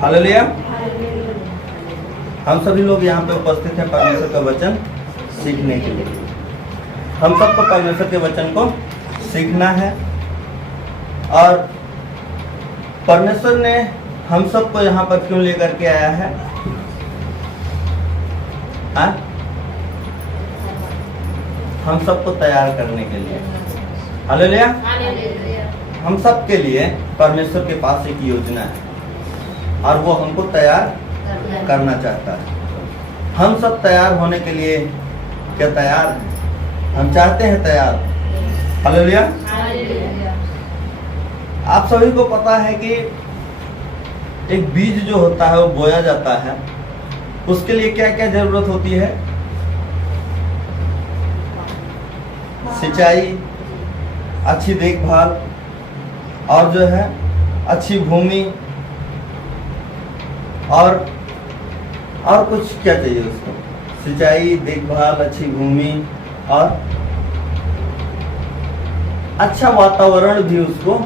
Hallelujah. हम सभी लोग यहाँ पे उपस्थित हैं परमेश्वर का वचन सीखने के लिए। हम सबको परमेश्वर के वचन को सीखना है और परमेश्वर ने हम सबको यहाँ पर क्यों लेकर के आया है? हाँ? हम सबको तैयार करने के लिए। हालेलुया। हम सब के लिए परमेश्वर के पास एक योजना है और वो हमको तैयार करना चाहता है। हम सब तैयार होने के लिए क्या तैयार हैं? हम चाहते हैं तैयार। हालेलुया। आप सभी को पता है कि एक बीज जो होता है वो बोया जाता है, उसके लिए क्या क्या जरूरत होती है? सिंचाई, अच्छी देखभाल और जो है अच्छी भूमि और कुछ क्या चाहिए उसको? सिंचाई, देखभाल, अच्छी भूमि और अच्छा वातावरण भी उसको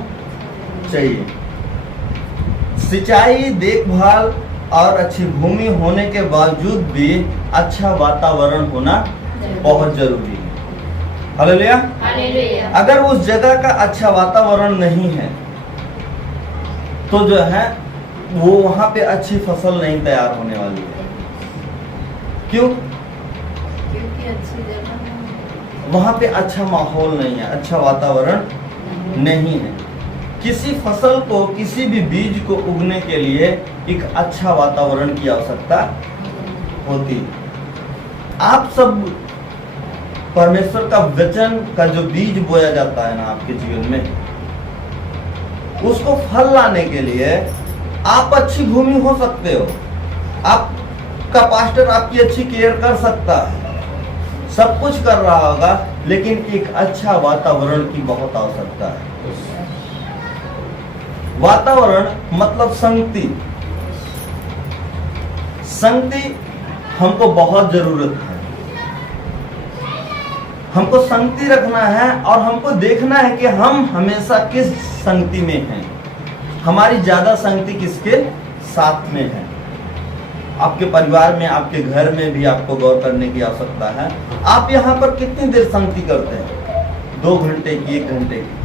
चाहिए। सिंचाई, देखभाल और अच्छी भूमि होने के बावजूद भी अच्छा वातावरण होना बहुत जरूरी है। हालेलुया। अगर उस जगह का अच्छा वातावरण नहीं है तो जो है वो वहां पे अच्छी फसल नहीं तैयार होने वाली है। क्यों? क्योंकि अच्छी जगह वहां पे अच्छा माहौल नहीं है, अच्छा वातावरण नहीं है। किसी फसल को, किसी भी बीज को उगने के लिए एक अच्छा वातावरण की आवश्यकता होती है। आप सब परमेश्वर का वचन का जो बीज बोया जाता है ना आपके जीवन में, उसको फल लाने के लिए आप अच्छी भूमि हो सकते हो, आपका पास्टर आपकी अच्छी केयर कर सकता है, सब कुछ कर रहा होगा, लेकिन एक अच्छा वातावरण की बहुत आवश्यकता है। वातावरण मतलब संगति। संगति हमको बहुत जरूरत है। हमको संगति रखना है और हमको देखना है कि हम हमेशा किस संगति में हैं। हमारी ज्यादा संगति किसके साथ में है? आपके परिवार में, आपके घर में भी आपको गौर करने की आवश्यकता है। आप यहाँ पर कितनी देर संगति करते हैं? 2 घंटे की, 1 घंटे की।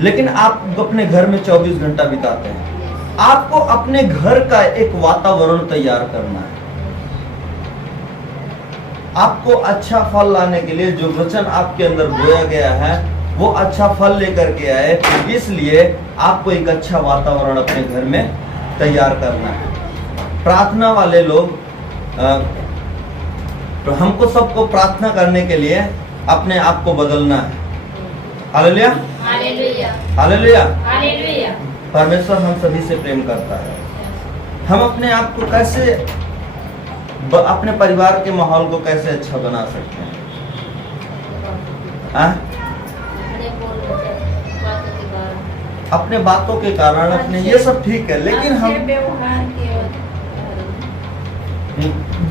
लेकिन आप अपने घर में 24 घंटा बिताते हैं। आपको अपने घर का एक वातावरण तैयार करना है। आपको अच्छा फल लाने के लिए जो वचन आपके अंदर बोया गया है वो अच्छा फल लेकर के आए, इसलिए आपको एक अच्छा वातावरण अपने घर में तैयार करना है। प्रार्थना वाले लोग तो हमको सबको प्रार्थना करने के लिए अपने आप को बदलना है। हालेलुया। हालेलुया। परमेश्वर हम सभी से प्रेम करता है। हम अपने आप को कैसे, अपने परिवार के माहौल को कैसे अच्छा बना सकते हैं? अपने बातों के कारण, अपने ये सब ठीक है, लेकिन हम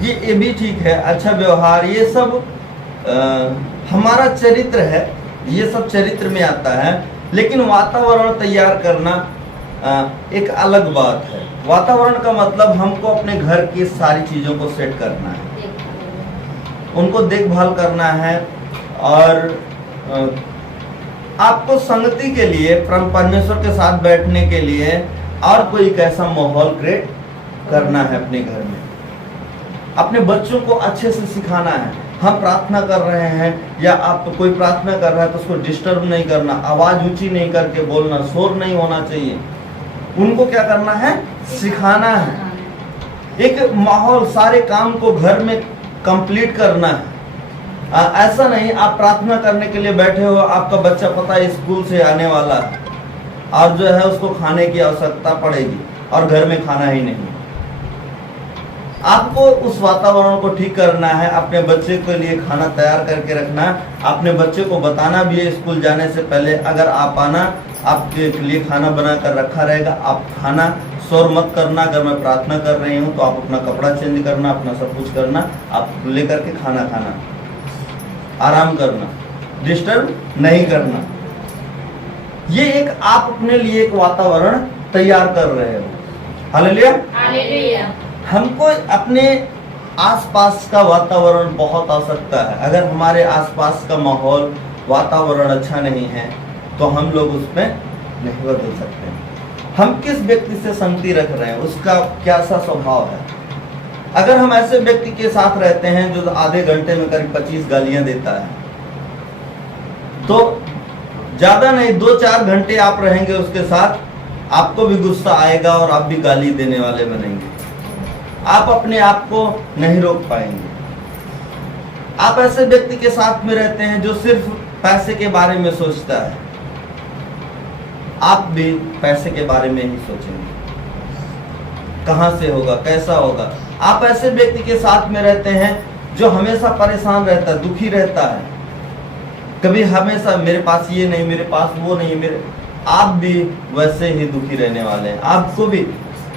ये भी ठीक है, अच्छा व्यवहार, ये सब हमारा चरित्र है, ये सब चरित्र में आता है। लेकिन वातावरण तैयार करना एक अलग बात है। वातावरण का मतलब हमको अपने घर की सारी चीजों को सेट करना है, उनको देखभाल करना है और आपको संगति के लिए, परमेश्वर के साथ बैठने के लिए और कोई कैसा माहौल क्रिएट करना है अपने घर में। अपने बच्चों को अच्छे से सिखाना है। हम प्रार्थना कर रहे हैं या आप कोई प्रार्थना कर रहा है तो उसको डिस्टर्ब नहीं करना, आवाज ऊंची नहीं करके बोलना, शोर नहीं होना चाहिए। उनको क्या करना है? सिखाना है। एक माहौल, सारे काम को घर में कंप्लीट करना है। ऐसा नहीं आप प्रार्थना करने के लिए बैठे हो, आपका बच्चा पता है स्कूल से आने वाला है और जो है उसको खाने की आवश्यकता पड़ेगी और घर में खाना ही नहीं। आपको उस वातावरण को ठीक करना है, अपने बच्चे के लिए खाना तैयार करके रखना है। अपने बच्चे को बताना भी है स्कूल जाने से पहले, अगर आप आना, आपके लिए खाना बना कर रखा रहेगा, आप खाना, शोर मत करना। अगर मैं प्रार्थना कर रही हूँ तो आप अपना कपड़ा चेंज करना, अपना सब कुछ करना, आप लेकर के खाना खाना, आराम करना, डिस्टर्ब नहीं करना। ये एक आप अपने लिए एक वातावरण तैयार कर रहे हो। हालेलुया। हालेलुया। हमको अपने आसपास का वातावरण बहुत आवश्यकता है। अगर हमारे आसपास का माहौल वातावरण अच्छा नहीं है तो हम लोग उसमें नहीं बदल सकते। हम किस व्यक्ति से संगति रख रहे हैं, उसका कैसा स्वभाव है। अगर हम ऐसे व्यक्ति के साथ रहते हैं जो आधे घंटे में करीब 25 गालियां देता है, तो ज्यादा नहीं 2-4 घंटे आप रहेंगे उसके साथ, आपको भी गुस्सा आएगा और आप भी गाली देने वाले बनेंगे। आप अपने आप को नहीं रोक पाएंगे। आप ऐसे व्यक्ति के साथ में रहते हैं जो सिर्फ पैसे के बारे में सोचता है, आप भी पैसे के बारे में ही सोचेंगे, कहां से होगा, कैसा होगा। आप ऐसे व्यक्ति के साथ में रहते हैं जो हमेशा परेशान रहता है, दुखी रहता है, कभी हमेशा मेरे पास ये नहीं, मेरे पास वो नहीं, मेरे आप भी वैसे ही दुखी रहने वाले हैं। आपको भी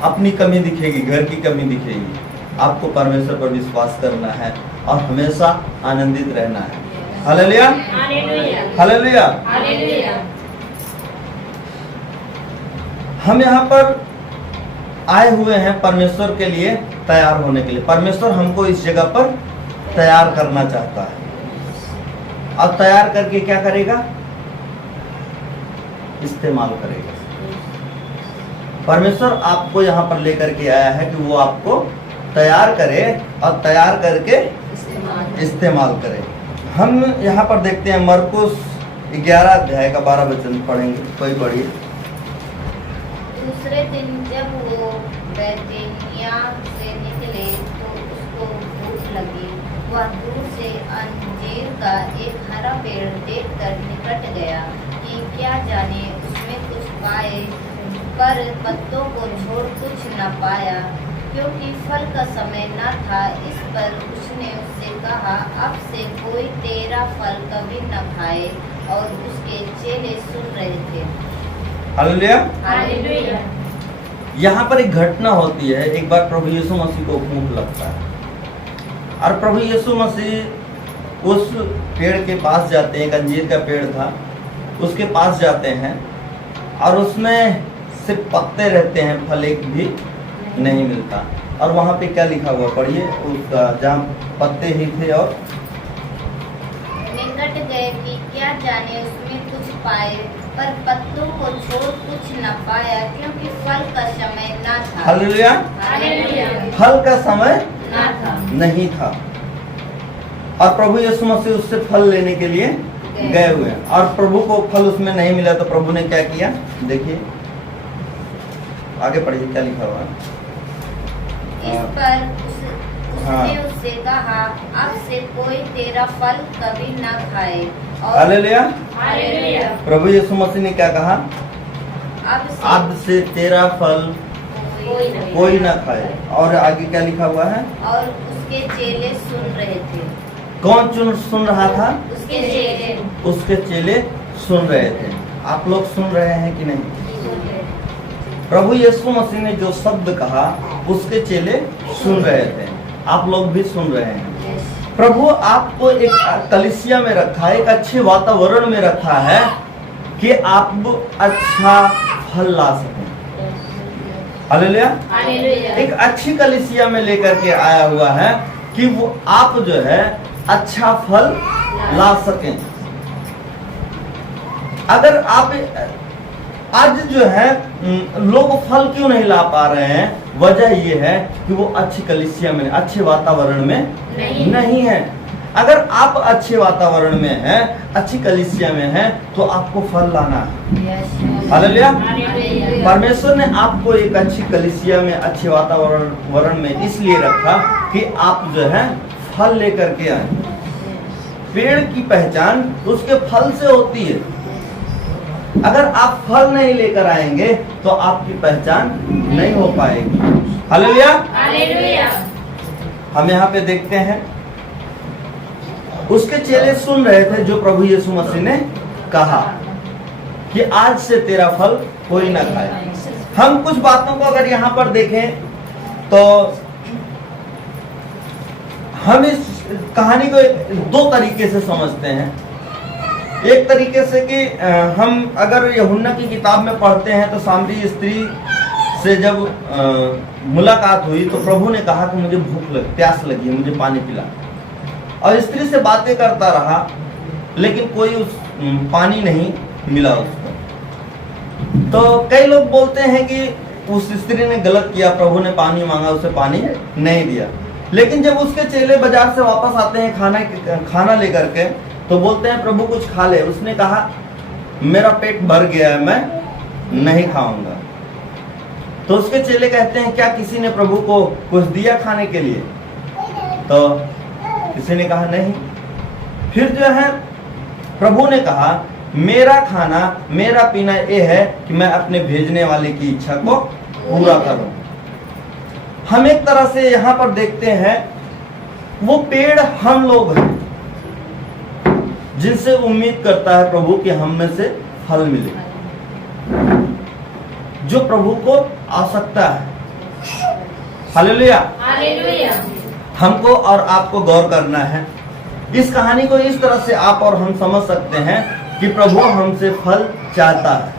अपनी कमी दिखेगी, घर की कमी दिखेगी। आपको परमेश्वर पर विश्वास करना है और हमेशा आनंदित रहना है। हालेलुया। हालेलुया। हालेलुया। हम यहाँ पर आए हुए हैं परमेश्वर के लिए तैयार होने के लिए। परमेश्वर हमको इस जगह पर तैयार करना चाहता है। अब तैयार करके क्या करेगा? इस्तेमाल करेगा। परमेश्वर आपको यहाँ पर लेकर के आया है कि वो आपको तैयार करे और तैयार करके इस्तेमाल करे। हम यहाँ पर देखते हैं मरकुस 11 अध्याय का 12 वचन पढ़ेंगे। कोई पढ़िए। दूसरे दिन जब वो बैतनिया से निकले तो उसको भूख लगी। वह दूर से अंजीर का एक हरा पेड़ देखकर निकट गया कि क्या जाने उसमें कुछ पाए, पर पत्तों को छोड़ कुछ न पाया, क्योंकि फल का समय न था। इस पर उसने उससे कहा, अब से कोई तेरा फल कभी न खाए। और उसके चेले सुन रहे थे। हालेलुया। हालेलुया। यहाँ पर एक घटना होती है। एक बार प्रभु यीशु मसीह को भूख लगता है और प्रभु यीशु मसीह उस पेड़ के पास जाते हैं। एक अंजीर का पेड़ था, उसके पास जाते हैं और उसमें सिर्फ पत्ते रहते हैं, फल एक भी नहीं मिलता। और वहाँ पे क्या लिखा हुआ पढ़िए उसका, जहाँ पत्ते ही थे और निकट गए कि क्या जाने उसमें कुछ पाए, पर पत्तों को छोड़ कुछ न पाया, क्योंकि फल का समय न था। हालेलुया। हालेलुया। फल का समय ना था। नहीं था और प्रभु यीशु मसीह उससे फल लेने के लिए गए हुए हैं और प्रभु को फल उसमें नहीं मिला। तो प्रभु ने क्या किया, देखिए आगे पढ़िए क्या लिखा हुआ है। इस पर उसने उससे कहा, अब से कोई तेरा फल कभी न खाए। और हालेलुया। हालेलुया। प्रभु यीशु मसीह ने क्या कहा, अब से तेरा फल कोई ना खाए। और आगे क्या लिखा हुआ है, और उसके चेले सुन रहे थे। कौन सुन रहा था? उसके चेले उसके चेले सुन रहे थे। आप लोग सुन रहे हैं कि नहीं? प्रभु यीशु मसीह ने जो शब्द कहा उसके चेले सुन रहे थे। आप लोग भी सुन रहे हैं। प्रभु आपको एक कलीसिया में रखा है, एक अच्छे वातावरण में रखा है कि आप अच्छा फल ला सकें। हालेलुया। हालेलुया। एक अच्छी कलीसिया में लेकर के आया हुआ है कि वो आप जो है अच्छा फल ला सकें। अगर आप आज जो है लोग फल क्यों नहीं ला पा रहे हैं, वजह ये है कि वो अच्छी कलीसिया में, अच्छे वातावरण में नहीं है। अगर आप अच्छे वातावरण में हैं, अच्छी कलीसिया में हैं, तो आपको फल लाना है। हालेलुया। परमेश्वर ने आपको एक अच्छी कलीसिया में, अच्छे वातावरण में इसलिए रखा कि आप जो है फल लेकर के आए। पेड़ की पहचान उसके फल से होती है। अगर आप फल नहीं लेकर आएंगे तो आपकी पहचान नहीं हो पाएगी। हालेलुया। हालेलुया। हम यहाँ पे देखते हैं उसके चेले सुन रहे थे जो प्रभु यीशु मसीह ने कहा कि आज से तेरा फल कोई ना खाए। हम कुछ बातों को अगर यहाँ पर देखें तो हम इस कहानी को दो तरीके से समझते हैं। एक तरीके से कि हम अगर यूहन्ना की किताब में पढ़ते हैं तो सामरी स्त्री से जब मुलाकात हुई तो प्रभु ने कहा कि मुझे प्यास लगी है, मुझे पानी पिला। और स्त्री से बातें करता रहा, लेकिन कोई उस पानी नहीं मिला उसको। तो कई लोग बोलते हैं कि उस स्त्री ने गलत किया, प्रभु ने पानी मांगा, उसे पानी नहीं दिया। लेकिन जब उसके चेले बाजार से वापस आते हैं खाना लेकर के, तो बोलते हैं प्रभु कुछ खा ले। उसने कहा मेरा पेट भर गया है, मैं नहीं खाऊंगा। तो उसके चेले कहते हैं क्या किसी ने प्रभु को कुछ दिया खाने के लिए? तो किसी ने कहा नहीं। फिर जो है प्रभु ने कहा मेरा खाना मेरा पीना ये है कि मैं अपने भेजने वाले की इच्छा को पूरा करूं। हम एक तरह से यहाँ पर देखते हैं वो पेड़ हम लोग हैं जिनसे उम्मीद करता है प्रभु कि हम में से फल मिले, जो प्रभु को आवश्यकता है। हालेलुया। हालेलुया। हमको और आपको गौर करना है। इस कहानी को इस तरह से आप और हम समझ सकते हैं कि प्रभु हमसे फल चाहता है।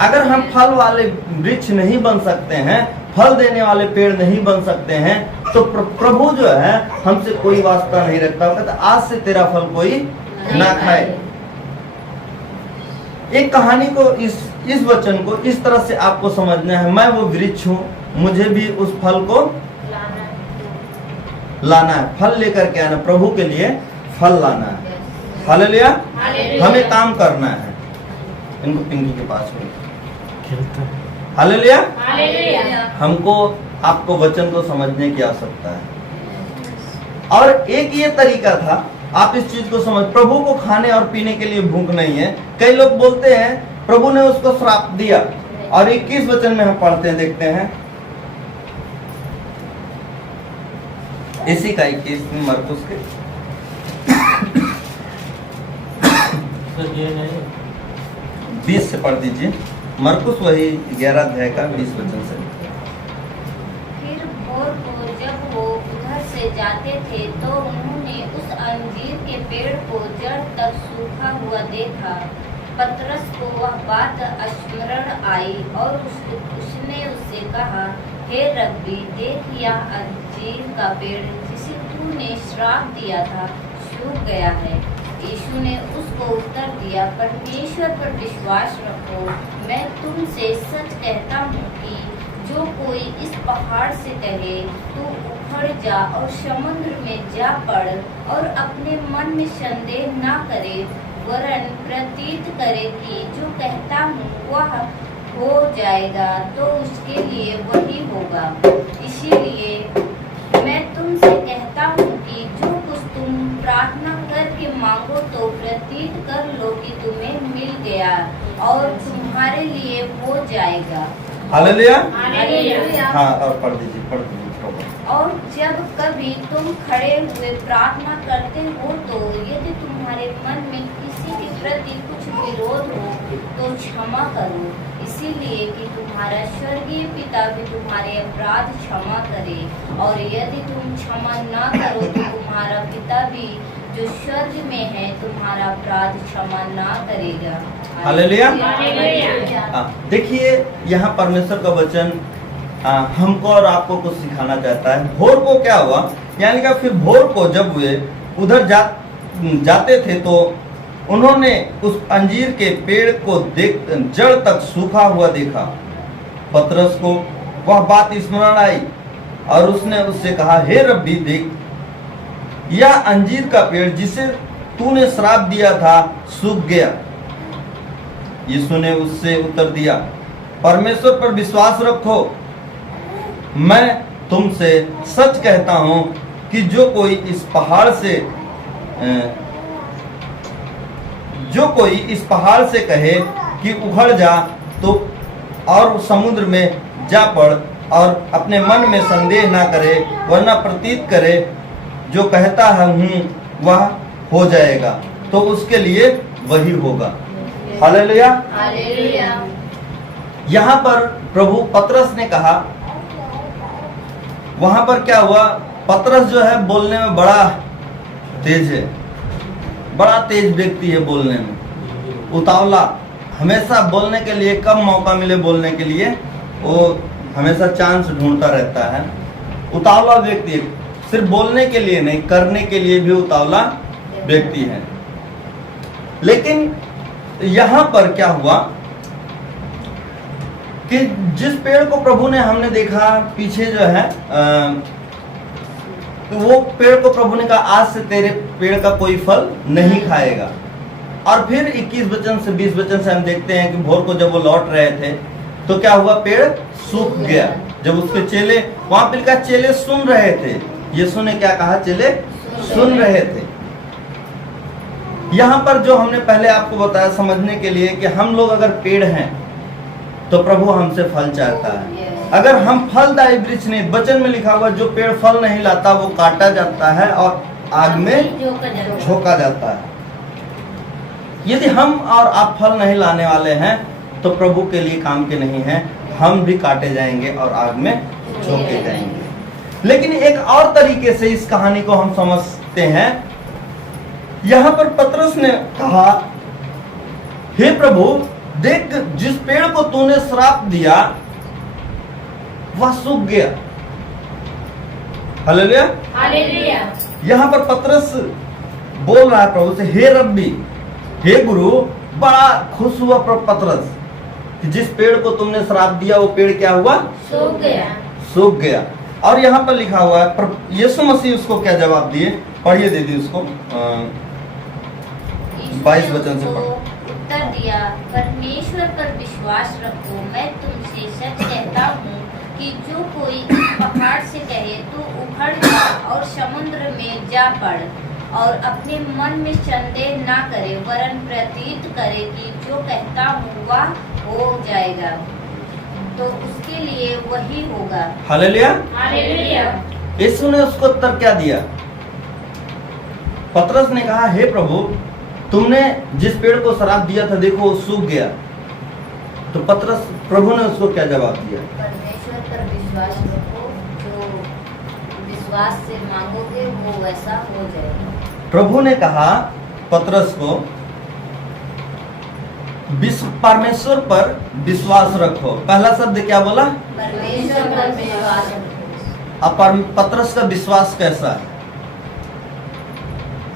अगर हम फल वाले वृक्ष नहीं बन सकते हैं, फल देने वाले पेड़ नहीं बन सकते हैं, तो प्रभु जो है हमसे कोई वास्ता नहीं रखता। कहता आज से तेरा फल कोई ना खाए। एक कहानी को इस वचन को इस तरह से आपको समझना है। मैं वो वृक्ष हूँ, मुझे भी उस फल को लाना है, फल लेकर के आना, प्रभु के लिए फल लाना है। हालेलुया। हमें काम करना है। इनको पिंकी के पास में हालेलुया। हमको आपको वचन को समझने की आवश्यकता है। और एक ये तरीका था, आप इस चीज को समझ, प्रभु को खाने और पीने के लिए भूख नहीं है। कई लोग बोलते हैं प्रभु ने उसको श्राप दिया, और 21 वचन में हम पढ़ते हैं, देखते हैं इसी का 21 मरकुस के 20 से पढ़ दीजिए। मरकुस वही 11 अध्याय का 20 वचन से। फिर भोर को जब वो उधर से जाते थे तो उन्होंने उस अंजीर के पेड़ को जड़ तक सूखा हुआ देखा। पतरस को वह बात स्मरण आई और उसने उससे कहा, हे रब्बी, देख यह अंजीर का पेड़ जिसे तूने श्राप दिया था सूख गया है। यीशु ने उसको उत्तर दिया, परमेश्वर पर विश्वास रखो। मैं तुमसे सच कहता हूँ कि जो कोई इस पहाड़ से कहे तू उखड़ जा और समुद्र में जा पड़, और अपने मन में संदेह ना करे, वरन प्रतीत करे कि जो कहता हूँ वह हो जाएगा, तो उसके लिए वही होगा। इसीलिए मैं तुमसे कहता हूँ कि जो कुछ तुम प्रार्थना करके मांगो तो प्रतीत कर लो कि तुम्हें मिल गया और तुम्हारे लिए हो जाएगा। हालेलुया। हालेलुया। हाँ, और पढ़ दीजिए। और जब कभी तुम खड़े हुए प्रार्थना करते हो तो यदि तुम्हारे मन में किसी के प्रति कुछ विरोध हो तो क्षमा करो, इसीलिए कि तुम्हारा स्वर्गीय पिता भी तुम्हारे अपराध क्षमा करे। और यदि तुम क्षमा ना करो तो तुम्हारा पिता भी जो स्वर्ग में है तुम्हारा अपराध क्षमा ना करेगा। हालेलुया। हालेलुया। देखिए यहाँ परमेश्वर का वचन हमको और आपको कुछ सिखाना चाहता है। भोर को क्या हुआ, यानी कि फिर भोर को जब वे उधर जाते थे तो उन्होंने उस अंजीर के पेड़ को देख जड़ तक सूखा हुआ देखा। पतरस को वह बात स्मरण आई और उसने उससे कहा, हे रब्बी, देख यह अंजीर का पेड़ जिसे तूने श्राप दिया था सूख गया। यीशु ने उससे उत्तर दिया, परमेश्वर पर विश्वास रखो। मैं तुमसे सच कहता हूं कि जो कोई इस पहाड़ से कहे कि उखड़ जा तो और समुद्र में जा पड़, और अपने मन में संदेह ना करे, वरना प्रतीत करे जो कहता है हूँ वह हो जाएगा, तो उसके लिए वही होगा। हालेलुया। हालेलुया। यहाँ पर प्रभु पतरस ने कहा, वहां पर क्या हुआ, पतरस जो है बोलने में बड़ा तेज है, बड़ा तेज व्यक्ति है बोलने में, उतावला, हमेशा बोलने के लिए, कम मौका मिले बोलने के लिए वो हमेशा चांस ढूंढता रहता है। उतावला व्यक्ति, सिर्फ बोलने के लिए नहीं, करने के लिए भी उतावला व्यक्ति है। लेकिन यहां पर क्या हुआ कि जिस पेड़ को प्रभु ने, हमने देखा पीछे जो है तो वो पेड़ को प्रभु ने कहा आज से तेरे पेड़ का कोई फल नहीं खाएगा। और फिर 21 वचन से 20 वचन से हम देखते हैं कि भोर को जब वो लौट रहे थे तो क्या हुआ, पेड़ सूख गया। जब उसके चेले, वहां पे लिखा चेले सुन रहे थे, यीशु ने क्या कहा, चेले सुन रहे थे। यहां पर जो हमने पहले आपको बताया समझने के लिए कि हम लोग अगर पेड़ हैं तो प्रभु हमसे फल चाहता है। अगर हम फलदायी वृक्ष नहीं, वचन में लिखा हुआ जो पेड़ फल नहीं लाता वो काटा जाता है और आग में झोंका जाता है। यदि हम और आप फल नहीं लाने वाले हैं तो प्रभु के लिए काम के नहीं हैं, हम भी काटे जाएंगे और आग में झोंके जाएंगे। लेकिन एक और तरीके से इस कहानी को हम समझते हैं। यहां पर पतरस ने कहा, हे प्रभु देख, जिस पेड़ को तूने श्राप दिया वह सूख गया। Hallelujah, hallelujah. यहां पर पतरस बोल रहा है प्रभु से, हे रब्बी, हे गुरु। बड़ा खुश हुआ पतरस कि जिस पेड़ को तुमने श्राप दिया वो पेड़ क्या हुआ, सूख गया, सूख गया। और यहां पर लिखा हुआ है, यीशु मसीह उसको क्या जवाब दिए, पढ़िए दीदी उसको 22 वचन से पढ़। उत्तर दिया, परमेश्वर पर विश्वास रखो, मैं तुमसे सच कहता हूँ कि जो कोई इस पहाड़ से कहे तो उखड़ जा और समुद्र में जा पड़, और अपने मन में संदेह ना करे, वरन प्रतीत करे कि जो कहता हूँ वह हो जाएगा, तो उसके लिए वही होगा। Hallelujah, hallelujah. यीशु ने उसको उत्तर क्या दिया, पतरस ने कहा, हे प्रभु तुमने जिस पेड़ को श्राप दिया था देखो वो सूख गया। तो पतरस, प्रभु ने उसको क्या जवाब दिया, परमेश्वर पर विश्वास रखो, जो विश्वास से मांगोगे वो वैसा हो जाएगा। प्रभु ने कहा पतरस को, परमेश्वर पर विश्वास रखो। पहला शब्द क्या बोला, परमेश्वर पर विश्वास रखो। अब पतरस का विश्वास कैसा है,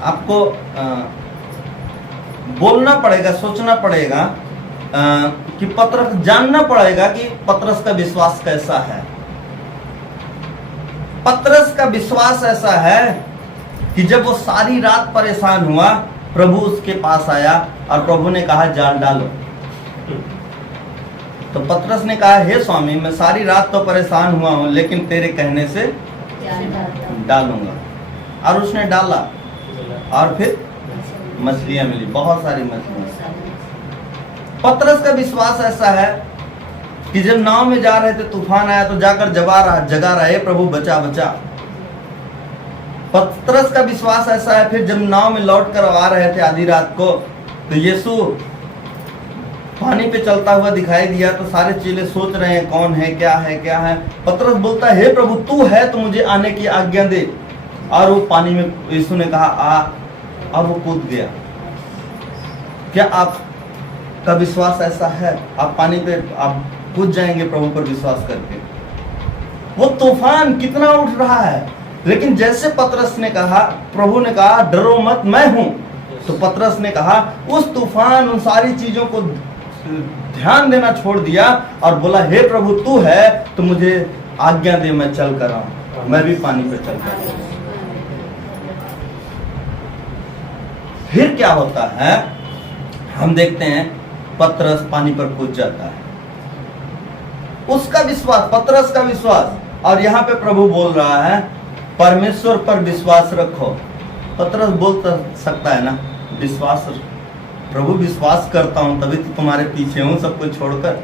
आपको बोलना पड़ेगा, सोचना पड़ेगा कि पतरस, जानना पड़ेगा कि पतरस का विश्वास कैसा है। पतरस का विश्वास ऐसा है कि जब वो सारी रात परेशान हुआ, प्रभु उसके पास आया और प्रभु ने कहा जाल डालो। तो पतरस ने कहा, हे स्वामी मैं सारी रात तो परेशान हुआ हूं लेकिन तेरे कहने से डालूंगा। और उसने डाला और फिर मछलियां मिली, बहुत सारी मछलियां। पतरस का विश्वास ऐसा है कि जब नाव में जा रहे थे तूफान आया तो जाकर जगा रहा है, प्रभु बचा बचा। पतरस का विश्वास ऐसा है, फिर जब नाव में लौट कर आ रहे थे आधी रात को तो यीशु पानी पे चलता हुआ दिखाई दिया, तो सारे चेले सोच रहे हैं कौन है, क्या है, क्या है। पतरस बोलता है, हे प्रभु तू है तो मुझे आने की आज्ञा दे। और वो पानी में, यीशु ने कहा आ, और वो कूद गया। क्या आपका विश्वास ऐसा है, आप पानी पे आप कूद जाएंगे प्रभु पर विश्वास करके? वो तूफान कितना उठ रहा है, लेकिन जैसे पतरस ने कहा, प्रभु ने कहा डरो मत मैं हूं, तो पतरस ने कहा उस तूफान, उन सारी चीजों को ध्यान देना छोड़ दिया और बोला, हे प्रभु तू है तो मुझे आज्ञा दे, मैं चल कर आऊं, मैं भी पानी पे चल कर। फिर क्या होता है, हम देखते हैं पतरस पानी पर कूद जाता है। उसका विश्वास, पतरस का विश्वास। और यहाँ पे प्रभु बोल रहा है परमेश्वर पर विश्वास रखो। पतरस बोल सकता है ना, विश्वास, प्रभु विश्वास करता हूं तभी तो तुम्हारे पीछे हूं सब कुछ छोड़कर।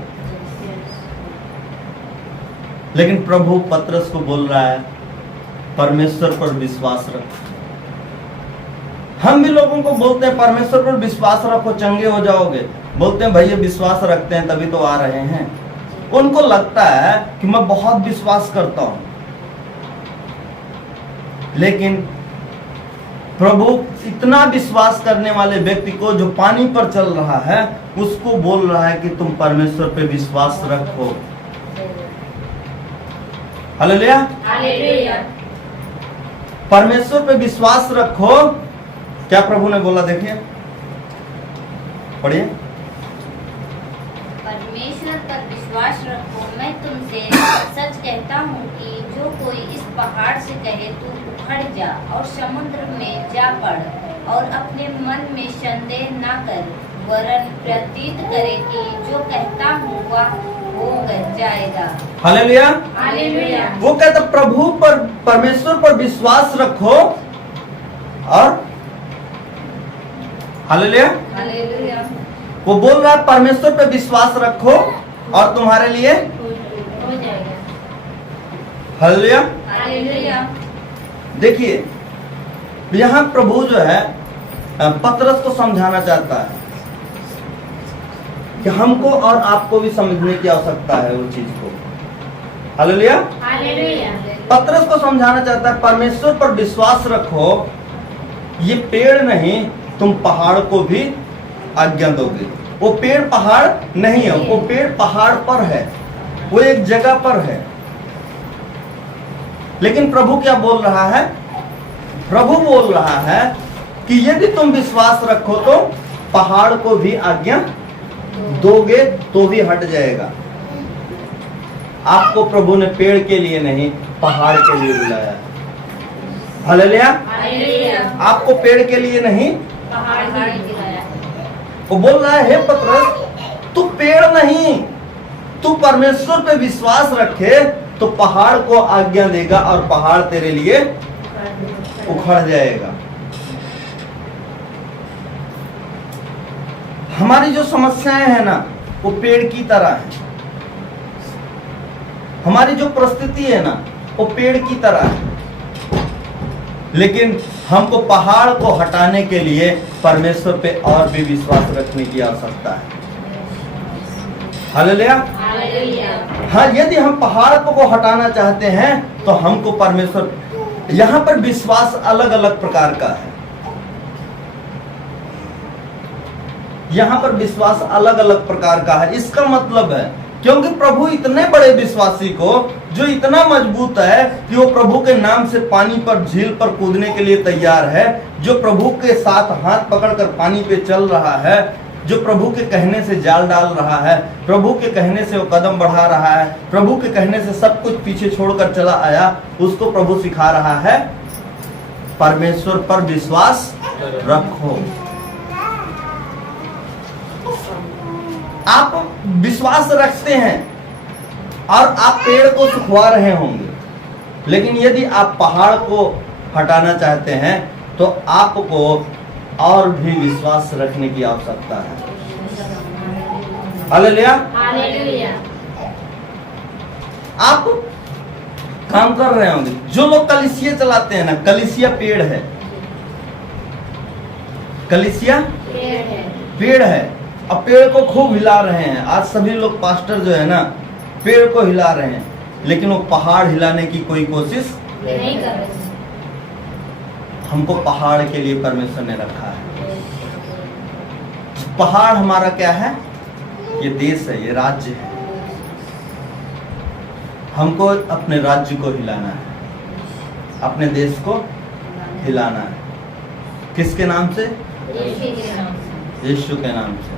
लेकिन प्रभु पतरस को बोल रहा है परमेश्वर पर विश्वास रखो। हम भी लोगों को बोलते हैं परमेश्वर पर विश्वास रखो चंगे हो जाओगे, बोलते हैं भैया विश्वास रखते हैं तभी तो आ रहे हैं। उनको लगता है कि मैं बहुत विश्वास करता हूं, लेकिन प्रभु इतना विश्वास करने वाले व्यक्ति को जो पानी पर चल रहा है उसको बोल रहा है कि तुम परमेश्वर पे विश्वास रखो। हालेलुया। हालेलुया। परमेश्वर पे विश्वास रखो। क्या प्रभु ने बोला, देखिए पढ़िए। परमेश्वर पर विश्वास रखो। मैं तुमसे सच कहता हूँ कि जो कोई इस पहाड़ से कहे तू उखड़ जा और समुद्र में जा पड़, और अपने मन में संदेह न कर, वरन प्रतीत करे कि जो कहता हूँ वह हो जाएगा। हालेलुया। हालेलुया। वो कहता प्रभु पर, परमेश्वर पर विश्वास रखो और हालेलुया। हालेलुया। वो बोल रहा है परमेश्वर पे विश्वास रखो और तुम्हारे लिए हो जाएगा। हालेलुया। हालेलुया। देखिए यहाँ प्रभु जो है पतरस को समझाना चाहता है कि हमको और आपको भी समझने की आवश्यकता है वो चीज को। हालेलुया। हालेलुया। पतरस को समझाना चाहता है परमेश्वर पर विश्वास रखो। ये पेड़ नहीं, तुम पहाड़ को भी आज्ञा दोगे। वो पेड़ पहाड़ नहीं है, वो पेड़ पहाड़ पर है, वो एक जगह पर है। लेकिन प्रभु क्या बोल रहा है? प्रभु बोल रहा है कि यदि तुम विश्वास रखो तो पहाड़ को भी आज्ञा दोगे तो भी हट जाएगा। आपको प्रभु ने पेड़ के लिए नहीं, पहाड़ के लिए बुलाया है। हालेलुया। हालेलुया। आपको पेड़ के लिए नहीं, पहाड़ गिराया। वो बोल रहा है, हे पतरस, तू पेड़ नहीं, तू परमेश्वर पे विश्वास रखे तो पहाड़ को आज्ञा देगा और पहाड़ तेरे लिए उखड़ जाएगा। हमारी जो समस्याएं हैं ना वो पेड़ की तरह है। हमारी जो परिस्थिति है ना वो पेड़ की तरह है। लेकिन हमको पहाड़ को हटाने के लिए परमेश्वर पे और भी विश्वास रखने की आवश्यकता है। हालेलुया। हालेलुया। हाँ, यदि हम पहाड़ को हटाना चाहते हैं तो हमको परमेश्वर, यहाँ पर विश्वास अलग अलग प्रकार का है। यहाँ पर विश्वास अलग अलग प्रकार का है। इसका मतलब है क्योंकि प्रभु इतने बड़े विश्वासी को, जो इतना मजबूत है कि वो प्रभु के नाम से पानी पर, झील पर कूदने के लिए तैयार है, जो प्रभु के साथ हाथ पकड़कर पानी पे चल रहा है, जो प्रभु के कहने से जाल डाल रहा है, प्रभु के कहने से वो कदम बढ़ा रहा है, प्रभु के कहने से सब कुछ पीछे छोड़कर चला आया, उसको प्रभु सिखा रहा है परमेश्वर पर विश्वास रखो। आप विश्वास रखते हैं और आप पेड़ को सुखवा रहे होंगे, लेकिन यदि आप पहाड़ को हटाना चाहते हैं तो आपको और भी विश्वास रखने की आवश्यकता है। हालेलुया। हालेलुया। आप काम कर रहे होंगे, जो लोग कलीसिया चलाते हैं ना, कलीसिया पेड़ है, कलीसिया पेड़ है। पेड़ है। अब पेड़ को खूब हिला रहे हैं। आज सभी लोग पास्टर जो है ना पेड़ को हिला रहे हैं, लेकिन वो पहाड़ हिलाने की कोई कोशिश नहीं कर रहे। हमको पहाड़ के लिए परमेश्वर ने रखा है। पहाड़ हमारा क्या है? ये देश है, ये राज्य है। हमको अपने राज्य को हिलाना है, अपने देश को हिलाना है। किसके नाम से? यीशु के नाम से।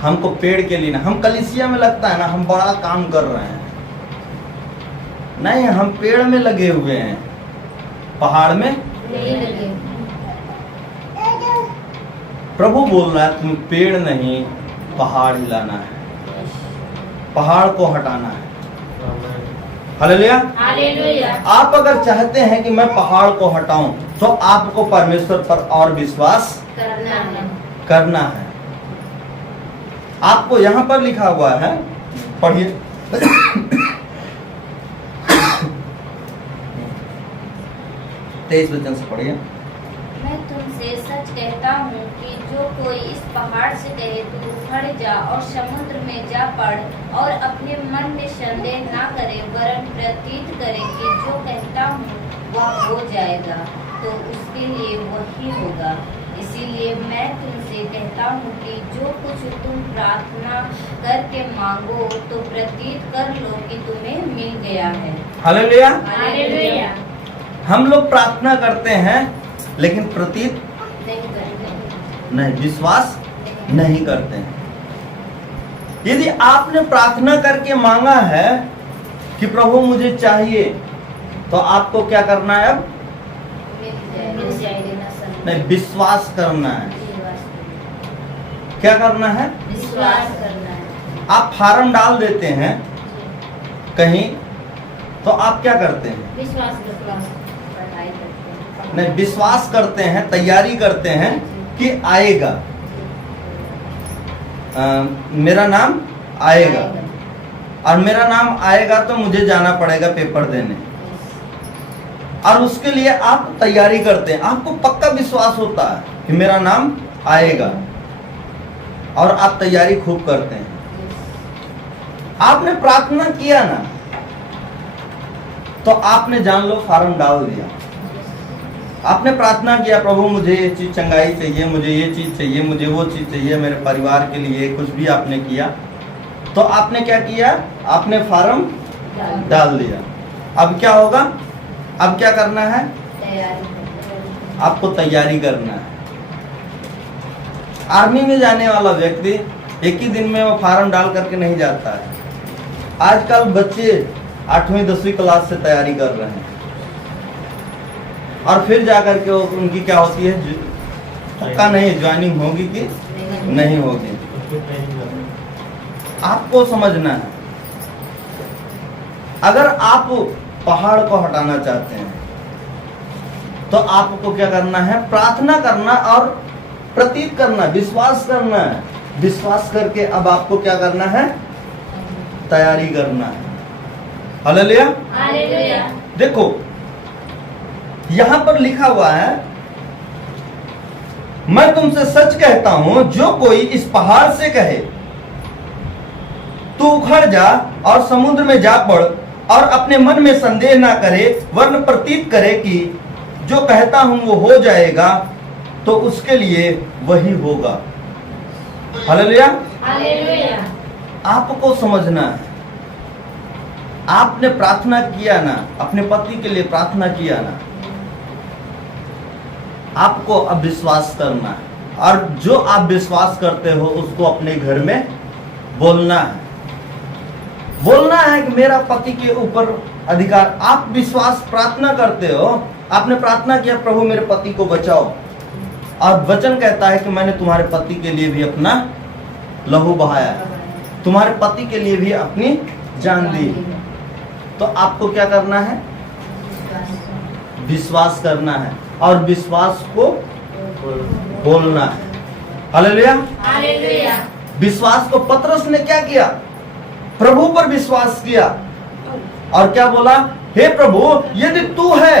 हमको पेड़ के लिए ना, हम कलीसिया में लगता है ना हम बड़ा काम कर रहे हैं, नहीं, हम पेड़ में लगे हुए हैं, पहाड़ में नहीं लगे। प्रभु बोल रहा है तुम पेड़ नहीं, पहाड़ हिलाना है, पहाड़ को हटाना है। हालेलुया। हालेलुया। आप अगर चाहते हैं कि मैं पहाड़ को हटाऊं तो आपको परमेश्वर पर और विश्वास करना है। करना है। आपको यहां पर लिखा हुआ है, पढ़िए। 23 वचन से पढ़िए। मैं तुमसे सच कहता हूँ कि जो कोई इस पहाड़ से कहे तू उखड़ जा और समुद्र में जा पड़, और अपने मन में संदेह ना करे, वरन प्रतीत करे कि जो कहता हूँ वह हो जाएगा। तो उसके लिए वही होगा। इसीलिए मैं तुमसे कहता हूँ कि जो कुछ तुम प्रार्थना करके मांगो तो प्रतीत कर लो कि तुम्हें मिल गया है। हालेलुया। हालेलुया। हम लोग प्रार्थना करते हैं लेकिन प्रतीत नहीं करते। नहीं, विश्वास नहीं करते हैं। यदि आपने प्रार्थना करके मांगा है कि प्रभु मुझे चाहिए, तो आपको क्या करना है? अब मिल जाएगी ना सर। नहीं, विश्वास करना है। विश्वास क्या करना है? करना है। आप फार्म डाल देते हैं कहीं, तो आप क्या करते हैं? विश्वास पढ़ाई करते हैं। नहीं, विश्वास करते हैं, तैयारी करते हैं कि आएगा, मेरा नाम आएगा, और मेरा नाम आएगा तो मुझे जाना पड़ेगा पेपर देने, और उसके लिए आप तैयारी करते हैं। आपको पक्का विश्वास होता है कि मेरा नाम आएगा, और आप तैयारी खूब करते हैं। आपने प्रार्थना किया ना, तो आपने जान लो फार्म डाल दिया। आपने प्रार्थना किया, प्रभु मुझे ये चीज चंगाई चाहिए, मुझे ये चीज चाहिए, मुझे वो चीज चाहिए, मेरे परिवार के लिए कुछ भी आपने किया, तो आपने क्या किया? आपने फार्म डाल दिया। अब क्या होगा? अब क्या करना है? तैयारी आपको तैयारी करना है। आर्मी में जाने वाला व्यक्ति एक ही दिन में वो फार्म डाल करके नहीं जाता है। आजकल बच्चे 8वीं 10वीं क्लास से तैयारी कर रहे हैं, और फिर जाकर के उनकी क्या होती है? पक्का नहीं ज्वाइनिंग होगी कि नहीं होगी। आपको समझना है, अगर आप पहाड़ को हटाना चाहते हैं तो आपको क्या करना है? प्रार्थना करना और प्रतीत करना, विश्वास करना है। विश्वास करके अब आपको क्या करना है? तैयारी करना है। हालेलुया। हालेलुया। देखो यहां पर लिखा हुआ है, मैं तुमसे सच कहता हूं, जो कोई इस पहाड़ से कहे तू उखड़ जा और समुद्र में जा पड़, और अपने मन में संदेह ना करे, वरन प्रतीत करे कि जो कहता हूं वो हो जाएगा, तो उसके लिए वही होगा। हालेलुया। हालेलुया। आपको समझना है, आपने प्रार्थना किया ना, अपने पति के लिए प्रार्थना किया ना, आपको अब विश्वास करना है, और जो आप विश्वास करते हो उसको अपने घर में बोलना है। बोलना है कि मेरा पति के ऊपर अधिकार। आप विश्वास प्रार्थना करते हो, आपने प्रार्थना किया प्रभु मेरे पति को बचाओ, और वचन कहता है कि मैंने तुम्हारे पति के लिए भी अपना लहू बहाया है, तुम्हारे पति के लिए भी अपनी जान दी। तो आपको क्या करना है? विश्वास करना है, और विश्वास को बोलना है। हालेलुया। हालेलुया। विश्वास को पतरस ने क्या किया? प्रभु पर विश्वास किया, और क्या बोला? हे प्रभु, यदि तू है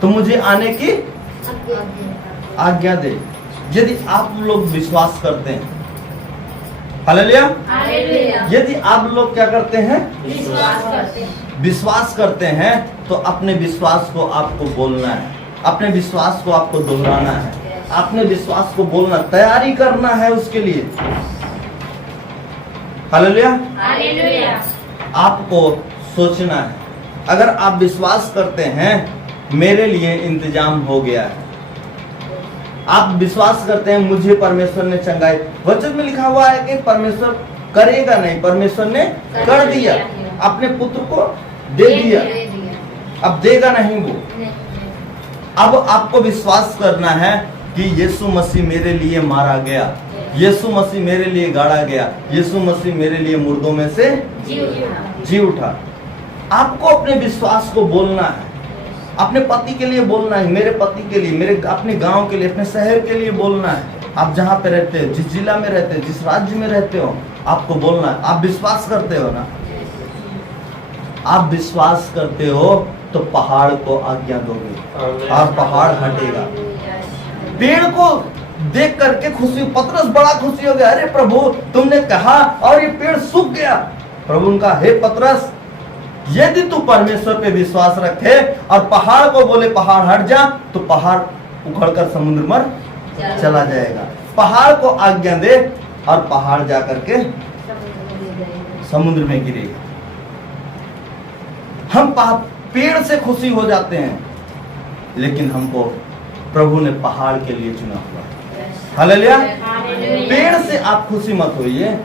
तो मुझे आने की आज्ञा दे। यदि आप लोग विश्वास करते हैं, हालेलुया, हालेलुया। यदि आप लोग क्या करते हैं? विश्वास करते हैं। विश्वास करते हैं, तो अपने विश्वास को आपको बोलना है, अपने विश्वास को आपको दोहराना है, अपने विश्वास को बोलना, तैयारी करना है उसके लिए। हालेलुया। हालेलुया। आपको सोचना है, अगर आप विश्वास करते हैं मेरे लिए इंतजाम हो गया है, आप विश्वास करते हैं मुझे परमेश्वर ने चंगाई, वचन में लिखा हुआ है कि परमेश्वर करेगा नहीं, परमेश्वर ने कर दिया, अपने पुत्र को दे दिया, अब देगा नहीं वो। अब आपको विश्वास करना है कि यीशु मसीह मेरे लिए मारा गया, यीशु मसीह मेरे लिए गाड़ा गया, यीशु मसीह मेरे लिए मुर्दों में से जी उठा। आपको अपने विश्वास को बोलना है, अपने पति के लिए बोलना है, मेरे पति के लिए, मेरे अपने गांव के लिए, अपने शहर के लिए बोलना है। आप जहां पे रहते हो, जिस जिला में रहते हो, जिस राज्य में रहते हो, आपको बोलना है। आप विश्वास करते हो ना? आप विश्वास करते हो तो पहाड़ को आज्ञा दोगे और पहाड़ हटेगा। पेड़ को देख करके खुशी, पतरस बड़ा खुशी हो गया, अरे प्रभु तुमने कहा और ये पेड़ सूख गया। प्रभु उनका, हे पतरस यदि तू परमेश्वर पे विश्वास रखे और पहाड़ को बोले पहाड़ हट जा, तो पहाड़ उखड़कर समुद्र में चला जाएगा। पहाड़ को आज्ञा दे और पहाड़ जाकर के समुद्र में गिरेगा। हम पेड़ से खुशी हो जाते हैं, लेकिन हमको प्रभु ने पहाड़ के लिए चुना हुआ है। हालेलुया। पेड़ से आप खुशी मत होइए,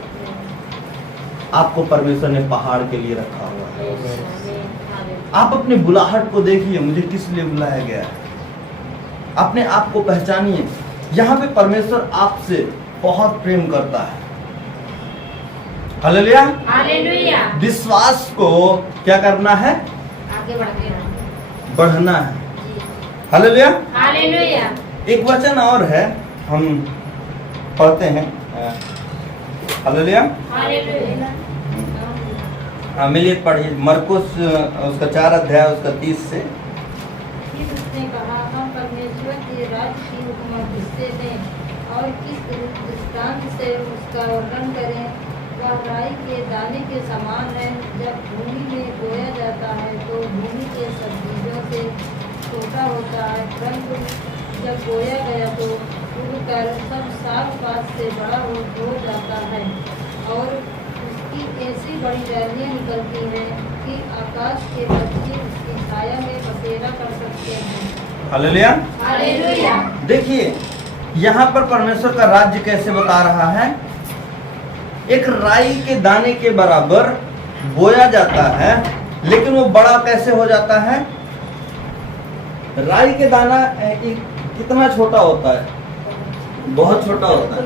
आपको परमेश्वर ने पहाड़ के लिए रखा हुआ है। आप अपनी बुलाहट को देखिए, मुझे किस लिए बुलाया गया है। अपने आप को पहचानिए। यहाँ पे परमेश्वर आपसे बहुत प्रेम करता है। हालेलुया। हालेलुया। विश्वास को क्या करना है? आगे बढ़ते हैं। बढ़ना है। हालेलुया। हालेलुया। एक वचन और है, हम पढ़ते हैं। हालेलुया। हालेलुया। मिलिए पढ़िए मरकुस उसका 4 अध्याय उसका 30 से। फिर उसने कहा, हम परमेश्वर के राज्य की उपमा किससे दें और किस दृष्टांत से उसका वर्णन करें। वह राई के दाने के समान है। जब भूमि में बोया जाता है तो भूमि के सब बीजों से छोटा होता है, परंतु जब बोया गया तो उगकर सब साग पात से बड़ा हो जाता है और उसकी ऐसी बड़ी डालियाँ निकलती हैं कि आकाश के पक्षी उसकी छाया में बसेरा कर सकते हैं। हालेलुया। हालेलुया। देखिए यहाँ पर परमेश्वर का राज्य कैसे बता रहा है। एक राई के दाने के बराबर बोया जाता है, लेकिन वो बड़ा कैसे हो जाता है। राई के दाना कितना छोटा होता है, बहुत छोटा होता है,